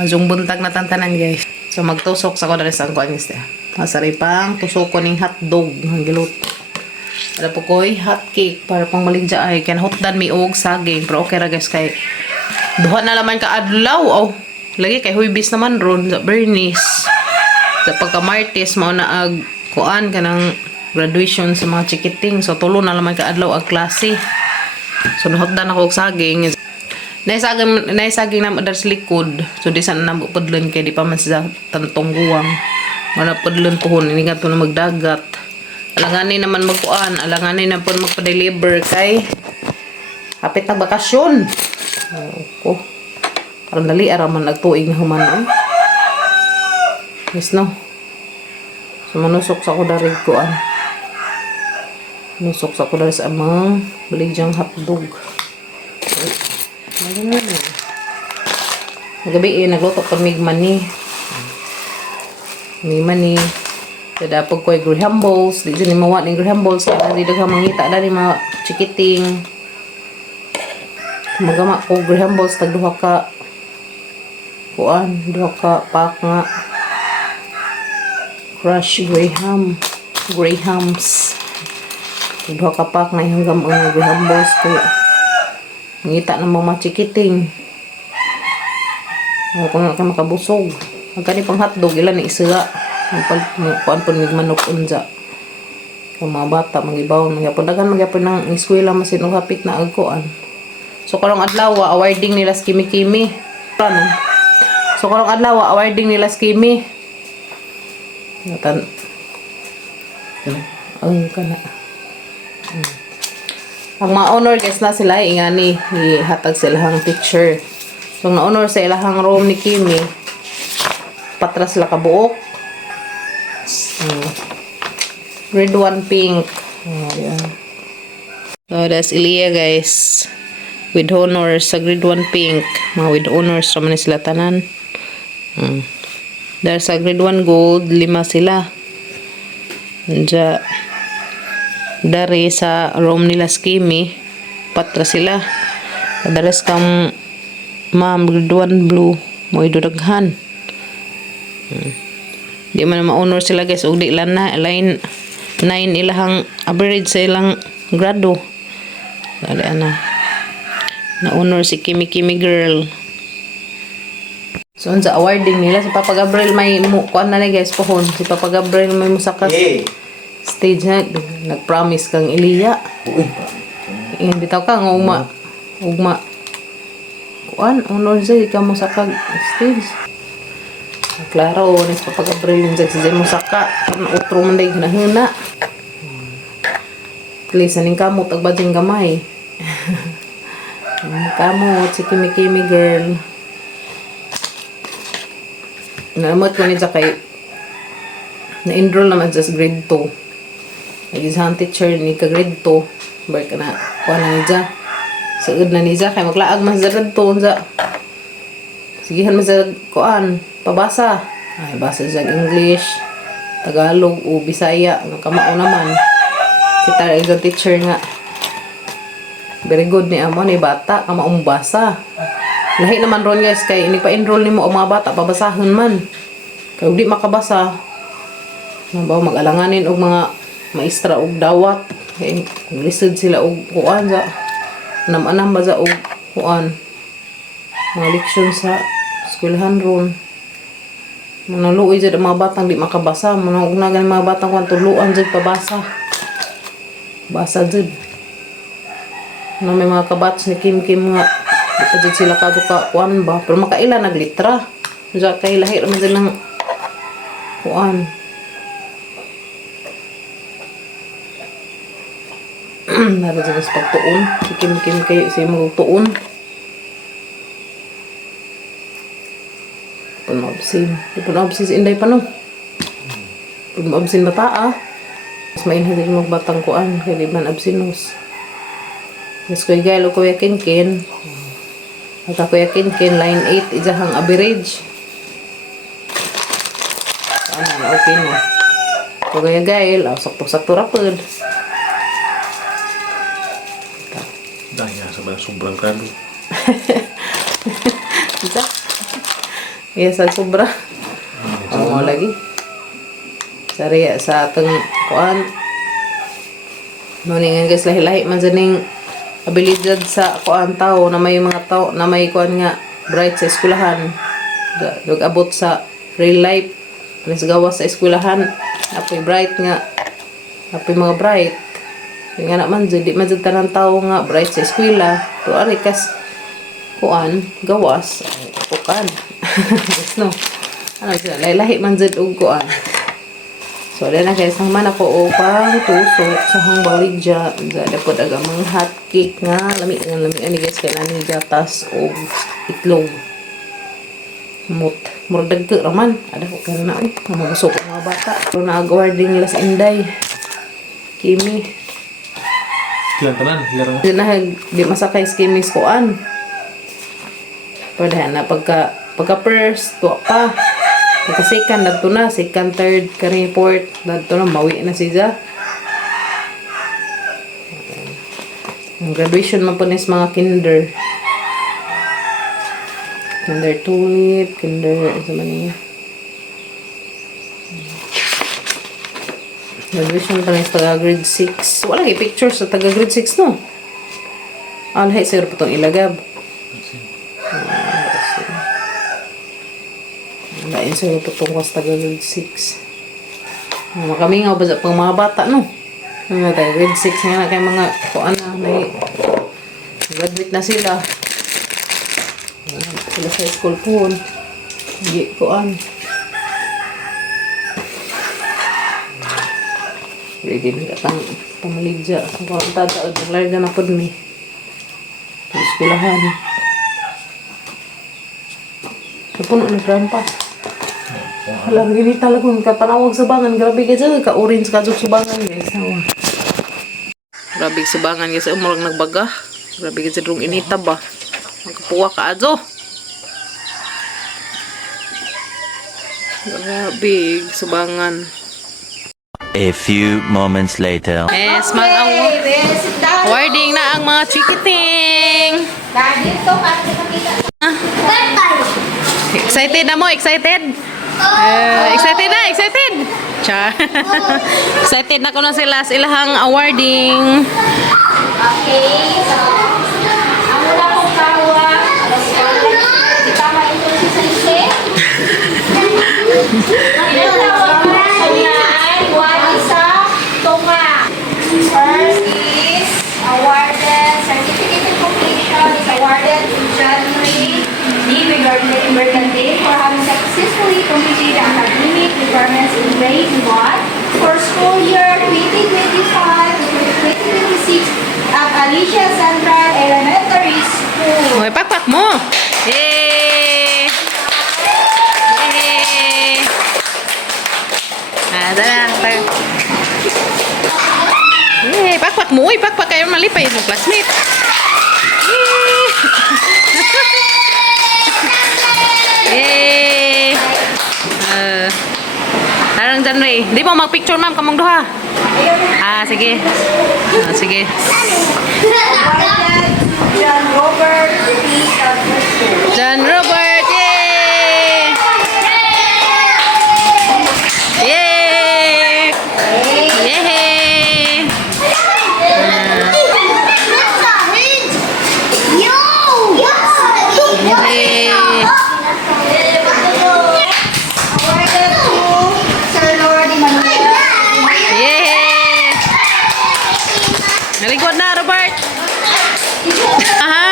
Majong buntag na tantanan guys. So magtusok sa ko dali sa kuan guys. Masari pang tusok ko ning hotdog ang giluto. Ada po ko'y hot cake para pang maligja ay kan hotdan mi og saging pero okay ra guys kay duha na laman ka adlaw oh. Lagi kay huybis naman ron sa Bernice. Sa pagka Martes mao na ag kuan kanang graduation sa mga chikiting so tulo na laman ka adlaw ag klase. So hotdan ako og saging. Naisaging na madar sa likod. So di sana na pudlon kay di pa man sa tantong guwang. Wala pudlon pohon ini nga na magdagat. Alanganin naman magkuan, alanganin na po magpa-deliver kay hapit na bakasyon. Ko. Parang dali araman nagtuig na human. Yes no. So manusok sa ko dari kuan. Nusok sa ko dari sa amang baligjang hotdog. Magabi nagluto ko mig mani. May mani. Kada pag ko'y graham balls, di dyan mawa ng graham balls, kaya di daghang mangita na rin mga chikiting. Magama ko graham balls, tagduha ka kuan, duha ka pak nga crush grahams. Duha ka pak nga hanggang mga graham balls, kaya mangita ng mga chikiting. Kung nga ka makabusog. Magkani pang hotdog, ilan ni isa. Kuan po mig manok unja. Kung mga bata magibaw magyapon dagan magyapon ng eskwela masin og hapit na agkuan. So karong adlaw awarding nila sa kimi-kimi. So karong adlaw awarding nila sa kimi. Natan. Ang kana. Ang mga honor guys na sila ingani ihatag silang picture. So na honor sa ilahang room ni Kimi. Patras la kabuok. Grade 1 pink. So that's Ilia guys. With honors sa grade 1 pink. Mga with honors naman sila tanan. Dahil sa grade 1 gold, 5 sila. Dari sa room nila Kimi, 4 sila. Dares kang ma'am grade 1 blue, mo idudaghan. Di man ma-honor sila guys ug di lang na line 9 ilahang average sa ilang grado. Dali ana. Na-honor si Kimi girl. So sa awarding nila si Papa Gabriel may kuan na ni guys pohon. Si Papa Gabriel may musakas stage na nag-promise kang Ilia. Bitaw ka nga ugma kuan honor sa ikaw mo sakag stage. Klaro, nes papagabril yung si mo saka karena utro man day hinahuna. Klisan ning kamot ag bading gamay. Kamot si Kimi girl. Naamot ko ni sa kay na-enroll naman sa grade 2. Nag-exam teacher ni ka grade 2. Bar ka na kuha na ni Ja. Sagad na ni Ja kay maglaag man sa grade 2 sa. Sigihan man sa kuan pabasa. Ay, basa sa English, Tagalog, o Bisaya. Ang kamao naman. Si Tara exam teacher nga. Very good ni amo ni bata. Kamaong basa. Lahi naman ron guys. Kay ini pa-enroll ni mo ang mga bata. Pabasahon man. Kaya di makabasa. Nabaw mag-alanganin og mga maestra og dawat. Kaya lisod sila og kuan sa. Anam-anam ba sa og kuan. Mga leksyon sa eskwelahan ron. Manaluoy jud ang mga batang di makabasa. Manaunagan mga batang kung tuluan jud pabasa. Basa jud. May mga kabats ni Kim nga. Di pa jud sila ka kuan ba. Pero makaila naglitra. Diya kay lahi naman jud ng kuan. Nara jud sa pagtuon. Si Kim kayo sa magtuon. Panabsin. Di panabsin si Inday pa no. Panabsin bata ah. Mas mainhan din mo batang kuan. Kaya di man absinos. Mas ko igalo ko yakin kin. At ako yakin kin line 8 ijahang average. Ano na okay na. Kung kaya gail. Sakto-sakto rapod. Dahil sa mga sobrang kado. Isa. Iya sa sobra. Oo lagi. Sari sa atong kuan. Nuning guys lahi-lahi man janing abilidad sa kuan tao na may mga tao na may kuan nga bright sa eskwelahan. Dog abot sa real life. Alas gawas sa eskwelahan. Apoy bright nga. Apoy mga bright. Yung nga naman di man jud tanan tao nga bright sa eskwela. Pero ari kas kuan gawas pukan. No. Ano siya lahi-lahi man jud og kuan. So, dahil na kaya man ako upang tusok sa hangbaligya. Dahil po daga mga hot cake nga. Lami ni guys. Kaya nani gatas o itlog. Murag ke raman. Ada ko kaya na eh. Mamasok ang mga bata. Pero na-guarding nila sa Inday. Kimi. Ilan tanan? Dahil na di masakay sa Kimi skoan. Pero dahil na pagka first, tuwa pa. Pagka second, dadto na. Second, third, kani fourth, dadto na. Mawi na siya. Ang graduation man po nis mga kinder. Kinder tulip, kinder, ano man niya. Graduation pa nis taga grade 6. Wala kay pictures sa taga grade 6 no. Alhay, siguro po itong ilagab. Lain sa ito tungkol sa taga grade 6. Kami nga ba sa pang mga bata, no? Mga taga grade 6 nga na kayo mga kuan na graduate na sila. Sila sa school po. Hindi kuan. Ready na katang pamaligya. Sa kuan tataod. Larga na po ni. Eskulahan. Sa puno na grampa. Alam, hindi talaga kung kapanawag sa bangan. Grabe ka dyan. Ka-orange ka dyan sa bangan, guys. Grabe sa bangan, guys. Umurang nagbaga. Grabe ka dyan rung inita ba. Magkapuwa ka adyo. Grabe sa bangan. A few moments later. Yes, mag-awarding na ang mga chikiting. Dito, para kita. Excited na mo? Excited? Excited na? Excited? Char. Excited na ko na sila sa ilahang awarding. Okay, so, ang mula kong kawa, di tama ito si Sensei. Ilang tawag ko sa ay one isa tunga. First is awarded, certificate of completion is awarded in January. Regarding Day for having successfully completed the academic requirements in grade 1 for school year 2025-2026 at Alicia Central Elementary School. Hoy, pakpak mo! Yay! Yay! Tayo. Yay! Pakpak mo! Uy, pakpak kayo malipay mo, classmate! Yay! Yay! Tarang dyan, Ray. Di mo mag-picture, ma'am, kamong duha. Sige. Sige. Awarded John Robert P. School. John Robert! Yay! Yay! Yay! Yay! Awarded to Sir Lord Emmanuel. Yay! Naligod na, Robert! Aha!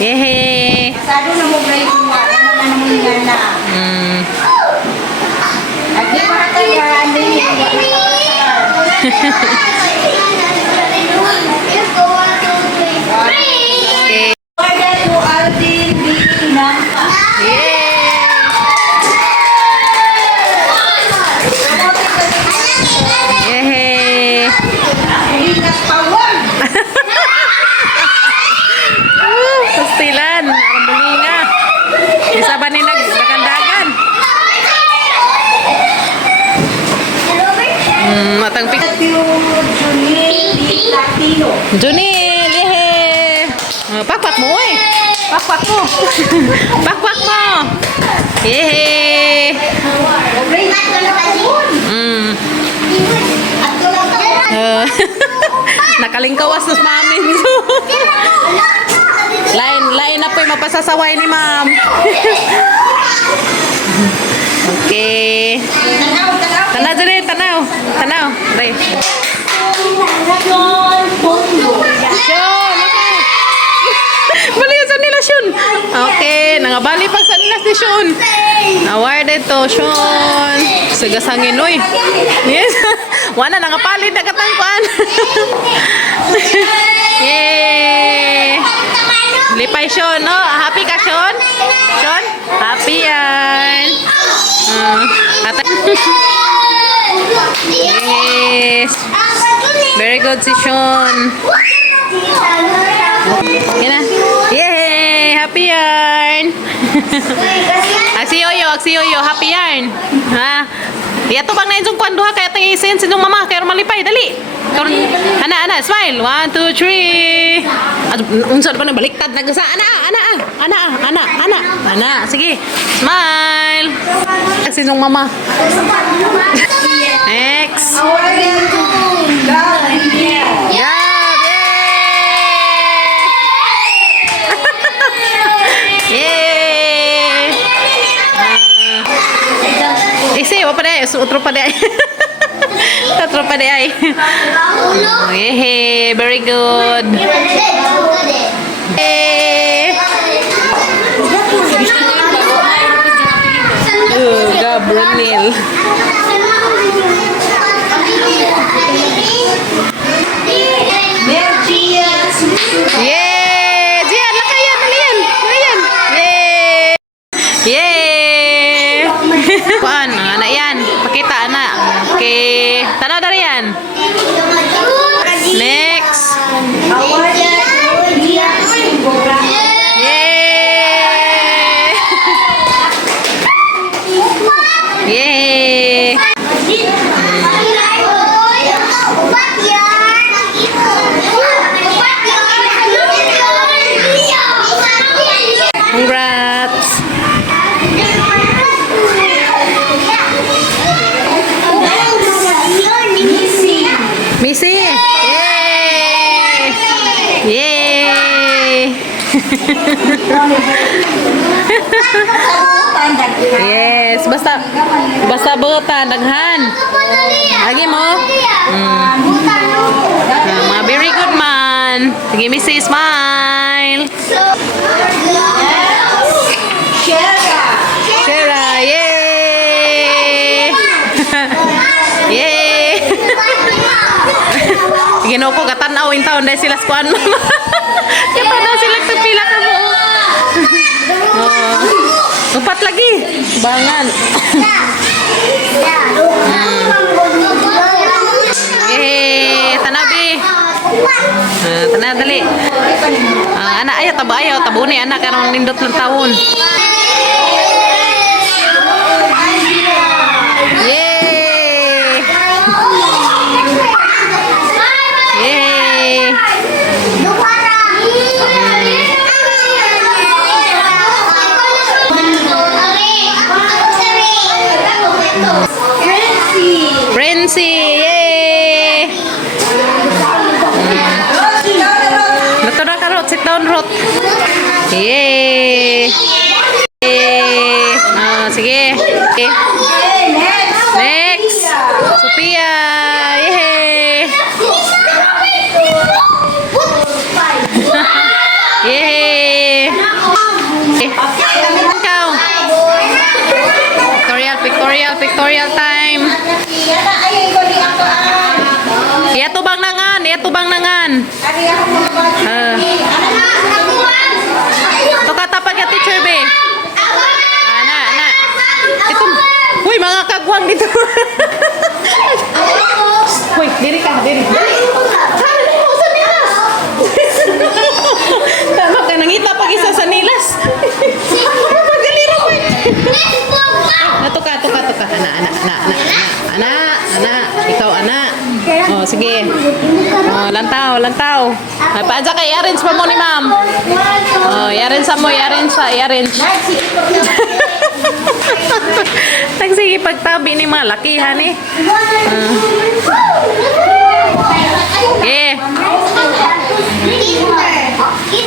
Yay! Sado na mo grade 1. Ano na naman nga na. Agi pa tayo, hindi. Awarded to Aldin B. Inampa. Yay! Yay! Linas Power. Pastilan, ang bulinga. Isa ba ni nagdagandagan? Matang pik. Junil Latino. Junil, yay! Pakpak mo eh. Pakwak mo. Pakwak mo. Yehey. Nakalingkawas na mamin. Lain na po yung mapasasaway ni ma'am. Okay. Tanaw dyan tanaw. Tanaw. Bye. Sean, okay. Bali sa nila, Sean. Okay, nangabali pa sa nila si Sean. Awarded to, Sean. Sagasangin, uy. Yes. Wala, nangapalit na katangkuan. Yay. Lipay, Sean, no? Happy ka, Sean? Sean? Happy yan. Yes. Very good si Sean. Yan na. Yay! Happy yarn! Aksi yoyo, happy yarn. Ha? Yato bang na yung kwan duha kaya tang isin sinyong mama kaya malipay dali. Ana, smile. 1 2 3. Unsa pa na baliktad nagsa ana. Sige. Smile. Sinyong mama. Next. Yay! Isi, apa dah? Otro pa day. Otro pa day. Yay! Very good. Yay! Gabriel. Yay! Jian, lakayan, lian. Yay! Yay! Kuan, anak yan. Pakita anak. Okay. Tanaw dari yan. Next. Yay! Yay! Congrats! Missy! Yay! Yay! Yes, basta buta daghan. Lagi mo? Mga very good man. Sige, Missy, smile. Shera, yay! Yay! Ginoo ko katanaw in taon dahil sila skuan. Katanaw sila tagpila ka mo. Upat lagi. Bangan. Yay! Tanabi. Tanah dali. Anak ayo tabu ni anak karong nindot lang taon. Yay! Yay! Princy, yay! Betul dah Rot, sit down Rot. Yay! Yay! Sige. Okay. Next. Sophia, yay! Yay! Ikaw. Pictorial time. Iya tubang nangan. Toka tapak ya teacher be. Anak. Itu, wih mga kagwang dito. Wih, diri. Tama ka nangita pag isa sa nilas. Magaliro ko. Tuka. Anak. Ikaw anak. Oh, sige. Oh, lantaw. Ay, paadya kay arrange pa mo ni ma'am. Oh, i-arrange sa mo, i-arrange siya, i-arrange. Nagsige pagtabi ni mga lakihan eh.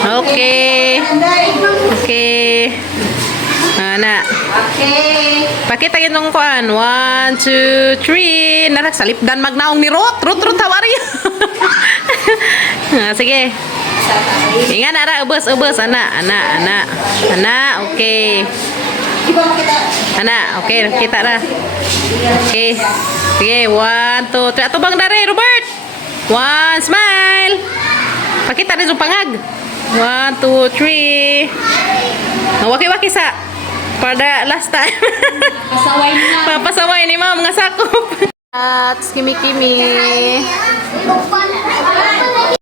Okay. Okay. Ana. Okay. Pakita gitong kuan. 1, 2, 3. Nara salipdan magnaong ni Rot. Rot hawari. Sige. Ingat ara ubus. Ana. Okay. Ana, okay, kita na. Okay. Sige, 1, 2, 3. Ato bang dari, Robert? 1, smile. Pakita rin yung pangag. 1, 2, 3. Waki-waki sa. Pada last time. Pasaway na. Papasaway ni ma'am nga sakop. At kimi-kimi.